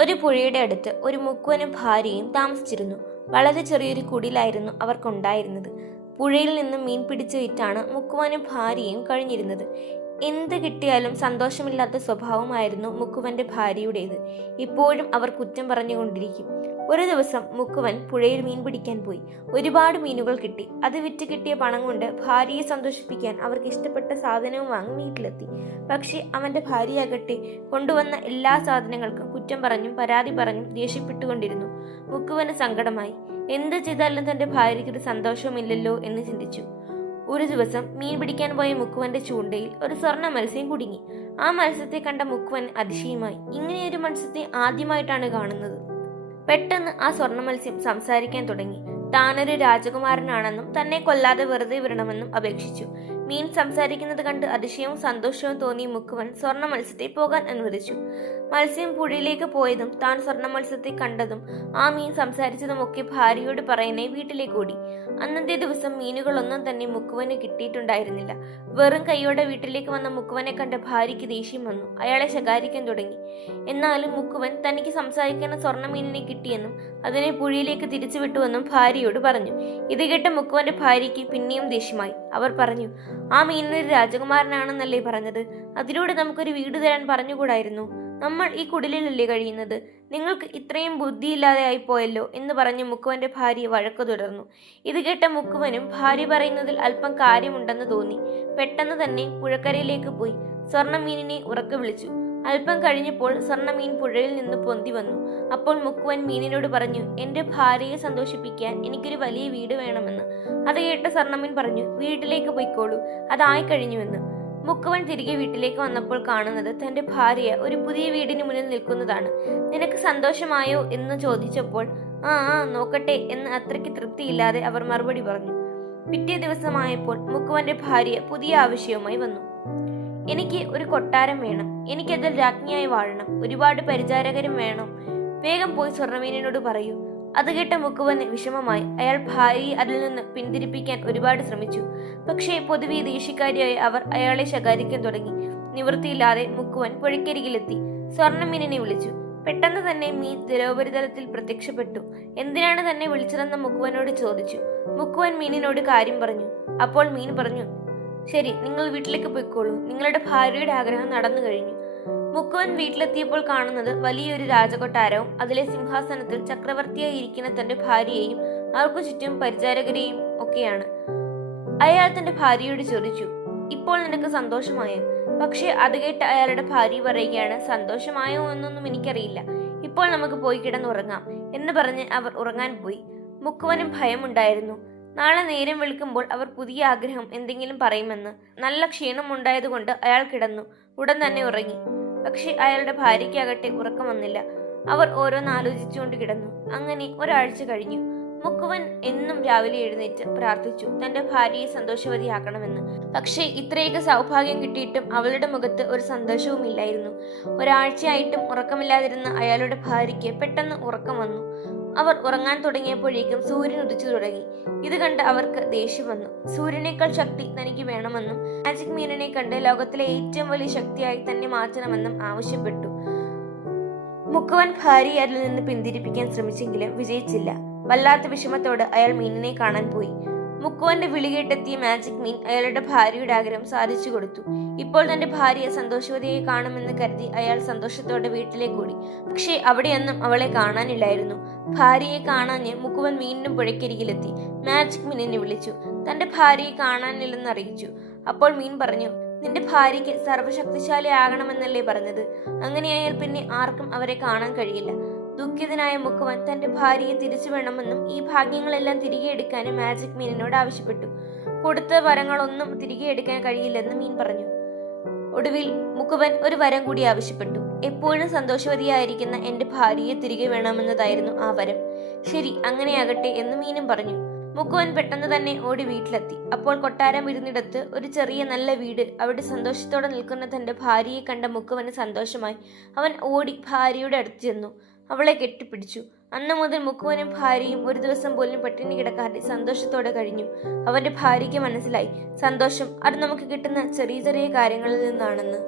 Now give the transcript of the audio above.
ഒരു പുഴയുടെ അടുത്ത് ഒരു മുക്കുവനും ഭാര്യയും താമസിച്ചിരുന്നു. വളരെ ചെറിയൊരു കുടിലായിരുന്നു അവർക്കുണ്ടായിരുന്നത്. പുഴയിൽ നിന്നും മീൻ പിടിച്ചു വിറ്റാണ് മുക്കുവനും ഭാര്യയും കഴിഞ്ഞിരുന്നത്. എന്ത് കിട്ടിയാലും സന്തോഷമില്ലാത്ത സ്വഭാവമായിരുന്നു മുക്കുവന്റെ ഭാര്യയുടേത്. ഇപ്പോഴും അവർ കുറ്റം പറഞ്ഞുകൊണ്ടിരിക്കും. ഒരു ദിവസം മുക്കുവൻ പുഴയിൽ മീൻ പിടിക്കാൻ പോയി. ഒരുപാട് മീനുകൾ കിട്ടി. അത് വിറ്റ് കിട്ടിയ പണം കൊണ്ട് ഭാര്യയെ സന്തോഷിപ്പിക്കാൻ അവർക്ക് ഇഷ്ടപ്പെട്ട സാധനവും വാങ്ങി വീട്ടിലെത്തി. പക്ഷേ അവന്റെ ഭാര്യയാകട്ടെ കൊണ്ടുവന്ന എല്ലാ സാധനങ്ങൾക്കും കുറ്റം പറഞ്ഞും പരാതി പറഞ്ഞും ദേഷ്യപ്പെട്ടുകൊണ്ടിരുന്നു. മുക്കുവന് സങ്കടമായി. എന്ത് ചെയ്താലും തന്റെ ഭാര്യയ്ക്ക് ഒരു സന്തോഷമില്ലല്ലോ എന്ന് ചിന്തിച്ചു. ഒരു ദിവസം മീൻ പിടിക്കാൻ പോയ മുക്കുവന്റെ ചൂണ്ടയിൽ ഒരു സ്വർണ്ണ മത്സ്യം കുടുങ്ങി. ആ മത്സ്യത്തെ കണ്ട മുക്കുവൻ അതിശയമായി. ഇങ്ങനെയൊരു മത്സ്യത്തെ ആദ്യമായിട്ടാണ് കാണുന്നത്. പെട്ടെന്ന് ആ സ്വർണ്ണ മത്സ്യം സംസാരിക്കാൻ തുടങ്ങി. താനൊരു രാജകുമാരനാണെന്നും തന്നെ കൊല്ലാതെ വെറുതെ വിടണമെന്നും അപേക്ഷിച്ചു. മീൻ സംസാരിക്കുന്നത് കണ്ട് അതിശയവും സന്തോഷവും തോന്നിയ മുക്കുവൻ സ്വർണ്ണ മത്സ്യത്തെ പോകാൻ അനുവദിച്ചു. മത്സ്യം പുഴയിലേക്ക് പോയതും താൻ സ്വർണ്ണ മത്സ്യത്തെ കണ്ടതും ആ മീൻ സംസാരിച്ചതുമൊക്കെ ഭാര്യയോട് പറയാനായി വീട്ടിലേക്ക് ഓടി. അന്നത്തെ ദിവസം മീനുകളൊന്നും തന്നെ മുക്കുവന് കിട്ടിയിട്ടുണ്ടായിരുന്നില്ല. വെറും കൈയോടെ വീട്ടിലേക്ക് വന്ന മുക്കുവനെ കണ്ട ഭാര്യയ്ക്ക് ദേഷ്യം വന്നു. അയാളെ ശകാരിക്കാൻ തുടങ്ങി. എന്നാലും മുക്കുവൻ തനിക്ക് സംസാരിക്കുന്ന സ്വർണ്ണ മീനിനെ കിട്ടിയെന്നും അതിനെ പുഴയിലേക്ക് തിരിച്ചു വിട്ടുവെന്നും ഭാര്യയോട് പറഞ്ഞു. ഇത് കേട്ട മുക്കുവന്റെ ഭാര്യയ്ക്ക് പിന്നെയും ദേഷ്യമായി. അവർ പറഞ്ഞു, ആ മീനൊരു രാജകുമാരനാണെന്നല്ലേ പറഞ്ഞത്? അതിലൂടെ നമുക്കൊരു വീട് തരാൻ പറഞ്ഞുകൂടായിരുന്നു? നമ്മൾ ഈ കുടിലല്ലേ കഴിയുന്നത്? നിങ്ങൾക്ക് ഇത്രയും ബുദ്ധിയില്ലാതെ ആയിപ്പോയല്ലോ എന്ന് പറഞ്ഞ് മുക്കുവന്റെ ഭാര്യ വഴക്കു തുടർന്നു. ഇത് കേട്ട മുക്കുവനും ഭാര്യ പറയുന്നതിൽ അല്പം കാര്യമുണ്ടെന്ന് തോന്നി. പെട്ടെന്ന് തന്നെ പുഴക്കരയിലേക്ക് പോയി സ്വർണ്ണ മീനിനെ ഉറക്കെ വിളിച്ചു. അല്പം കഴിഞ്ഞപ്പോൾ സ്വർണ്ണ മീൻ പുഴയിൽ നിന്ന് പൊന്തി വന്നു. അപ്പോൾ മുക്കുവൻ മീനിനോട് പറഞ്ഞു, എന്റെ ഭാര്യയെ സന്തോഷിപ്പിക്കാൻ എനിക്കൊരു വലിയ വീട് വേണമെന്ന്. അത് കേട്ട സ്വർണ്ണമീൻ പറഞ്ഞു, വീട്ടിലേക്ക് പോയിക്കോളൂ, അതായി കഴിഞ്ഞുവെന്ന്. മുക്കുവൻ തിരികെ വീട്ടിലേക്ക് വന്നപ്പോൾ കാണുന്നത് തന്റെ ഭാര്യ ഒരു പുതിയ വീടിന് മുന്നിൽ നിൽക്കുന്നതാണ്. നിനക്ക് സന്തോഷമായോ എന്ന് ചോദിച്ചപ്പോൾ ആ നോക്കട്ടെ എന്ന് അത്രയ്ക്ക് തൃപ്തിയില്ലാതെ അവർ മറുപടി പറഞ്ഞു. പിറ്റേ ദിവസമായപ്പോൾ മുക്കുവന്റെ ഭാര്യ പുതിയ ആവശ്യവുമായി വന്നു. എനിക്ക് ഒരു കൊട്ടാരം വേണം, എനിക്കതിൽ രാജ്ഞിയായി വാഴണം, ഒരുപാട് പരിചാരകരും വേണം, വേഗം പോയി സ്വർണ്ണമീനിനോട് പറയൂ. അത് കേട്ട മുക്കുവന് വിഷമമായി. അയാൾ ഭാര്യയെ അതിൽ നിന്ന് പിന്തിരിപ്പിക്കാൻ ഒരുപാട് ശ്രമിച്ചു. പക്ഷേ പൊതുവെ ദേഷ്യക്കാരിയായി അവർ അയാളെ ശകാരിക്കാൻ തുടങ്ങി. നിവൃത്തിയില്ലാതെ മുക്കുവൻ പുഴയ്ക്കരികിലെത്തി സ്വർണ്ണമീനിനെ വിളിച്ചു. പെട്ടെന്ന് തന്നെ മീൻ ജലോപരിതലത്തിൽ പ്രത്യക്ഷപ്പെട്ടു. എന്തിനാണ് തന്നെ വിളിച്ചതെന്ന് മുക്കുവനോട് ചോദിച്ചു. മുക്കുവൻ മീനിനോട് കാര്യം പറഞ്ഞു. അപ്പോൾ മീൻ പറഞ്ഞു, ശരി, നിങ്ങൾ വീട്ടിലേക്ക് പോയിക്കോളൂ, നിങ്ങളുടെ ഭാര്യയുടെ ആഗ്രഹം നടന്നു കഴിഞ്ഞു. മുക്കുവൻ വീട്ടിലെത്തിയപ്പോൾ കാണുന്നത് വലിയൊരു രാജകൊട്ടാരവും അതിലെ സിംഹാസനത്തിൽ ചക്രവർത്തിയായി ഇരിക്കുന്ന തന്റെ ഭാര്യയെയും അവർക്കു ചുറ്റും പരിചാരകരെയും ഒക്കെയാണ്. അയാൾ തന്റെ ഭാര്യയോട് ചോദിച്ചു, ഇപ്പോൾ നിനക്ക് സന്തോഷമായോ? പക്ഷെ അത് കേട്ട് അയാളുടെ ഭാര്യ പറയുകയാണ്, സന്തോഷമായോ എന്നൊന്നും എനിക്കറിയില്ല, ഇപ്പോൾ നമുക്ക് പോയി കിടന്നുറങ്ങാം എന്ന് പറഞ്ഞ് അവർ ഉറങ്ങാൻ പോയി. മുക്കുവനും ഭയമുണ്ടായിരുന്നു. നാളെ നേരം വെളുക്കുമ്പോൾ അവർ പുതിയ ആഗ്രഹം എന്തെങ്കിലും പറയുമെന്ന്. നല്ല ക്ഷീണം ഉണ്ടായതുകൊണ്ട് അയാൾ കിടന്നു. ഉടൻ തന്നെ ഉറങ്ങി. പക്ഷെ അയാളുടെ ഭാര്യയ്ക്കാകട്ടെ ഉറക്കം വന്നില്ല. അവർ ഓരോന്ന് ആലോചിച്ചുകൊണ്ട് കിടന്നു. അങ്ങനെ ഒരാഴ്ച കഴിഞ്ഞു. മുക്കുവൻ എന്നും രാവിലെ എഴുന്നേറ്റ് പ്രാർത്ഥിച്ചു തന്റെ ഭാര്യയെ സന്തോഷവതിയാക്കണമെന്ന്. പക്ഷേ ഇത്രയൊക്കെ സൗഭാഗ്യം കിട്ടിയിട്ടും അവളുടെ മുഖത്ത് ഒരു സന്തോഷവും ഇല്ലായിരുന്നു. ഒരാഴ്ചയായിട്ടും ഉറക്കമില്ലാതിരുന്ന അയാളുടെ ഭാര്യയ്ക്ക് പെട്ടെന്ന് ഉറക്കം വന്നു. അവർ ഉറങ്ങാൻ തുടങ്ങിയപ്പോഴേക്കും സൂര്യൻ ഉദിച്ചു തുടങ്ങി. ഇത് കണ്ട് അവർക്ക് ദേഷ്യം വന്നു. സൂര്യനേക്കാൾ ശക്തി തനിക്ക് വേണമെന്നും മാജിക് മീനിനെ കണ്ട് ലോകത്തിലെ ഏറ്റവും വലിയ ശക്തിയായി തന്നെ മാറ്റണമെന്നും ആവശ്യപ്പെട്ടു. മുക്കുവൻ ഭാര്യയെ അതിൽ നിന്ന് പിന്തിരിപ്പിക്കാൻ ശ്രമിച്ചെങ്കിലും വിജയിച്ചില്ല. വല്ലാത്ത വിഷമത്തോട് അയാൾ മീനിനെ കാണാൻ പോയി. മുക്കുവന്റെ വിളി കേട്ടെത്തിയ മാജിക് മീൻ അയാളുടെ ഭാര്യയുടെ ആഗ്രഹം സാധിച്ചു കൊടുത്തു. ഇപ്പോൾ തന്റെ ഭാര്യ സന്തോഷവതിയെ കാണുമെന്ന് കരുതി അയാൾ സന്തോഷത്തോടെ വീട്ടിലേക്ക് ഓടി. പക്ഷേ അവിടെയൊന്നും അവളെ കാണാനില്ലായിരുന്നു. ഭാര്യയെ കാണാഞ്ഞ് മുക്കുവൻ വീണ്ടും പുഴയ്ക്കരികിലെത്തി. മാജിക് മീനിനെ വിളിച്ചു തന്റെ ഭാര്യയെ കാണാനില്ലെന്ന് അറിയിച്ചു. അപ്പോൾ മീൻ പറഞ്ഞു, നിന്റെ ഭാര്യയ്ക്ക് സർവ്വശക്തിശാലി ആകണമെന്നല്ലേ പറഞ്ഞത്? അങ്ങനെയായാൽ പിന്നെ ആർക്കും അവരെ കാണാൻ കഴിയില്ല. ദുഃഖിതനായ മുക്കുവൻ തന്റെ ഭാര്യയെ തിരിച്ചു വേണമെന്നും ഈ ഭാഗ്യങ്ങളെല്ലാം തിരികെ എടുക്കാനും മാജിക് മീനിനോട് ആവശ്യപ്പെട്ടു. കൊടുത്ത വരങ്ങളൊന്നും തിരികെ എടുക്കാൻ കഴിയില്ലെന്ന് മീൻ പറഞ്ഞു. ഒടുവിൽ മുക്കുവൻ ഒരു വരം കൂടി ആവശ്യപ്പെട്ടു. എപ്പോഴും സന്തോഷവതിയായിരിക്കുന്ന എന്റെ ഭാര്യയെ തിരികെ വേണമെന്നതായിരുന്നു ആ വരം. ശരി, അങ്ങനെയാകട്ടെ എന്ന് മീനും പറഞ്ഞു. മുക്കുവൻ പെട്ടെന്ന് തന്നെ ഓടി വീട്ടിലെത്തി. അപ്പോൾ കൊട്ടാരം ഇരുന്നിടത്ത് ഒരു ചെറിയ നല്ല വീട്, അവിടെ സന്തോഷത്തോടെ നിൽക്കുന്ന തന്റെ ഭാര്യയെ കണ്ട മുക്കുവന് സന്തോഷമായി. അവൻ ഓടി ഭാര്യയുടെ അടുത്ത് ചെന്നു അവളെ കെട്ടിപ്പിടിച്ചു. അന്നു മുതൽ മുക്കുവനും ഭാര്യയും ഒരു ദിവസം പോലും പട്ടിണി കിടക്കാതെ സന്തോഷത്തോടെ കഴിഞ്ഞു. അവന്റെ ഭാര്യയ്ക്ക് മനസ്സിലായി, സന്തോഷം അത് നമുക്ക് കിട്ടുന്ന ചെറിയ ചെറിയ കാര്യങ്ങളിൽ നിന്നാണെന്ന്.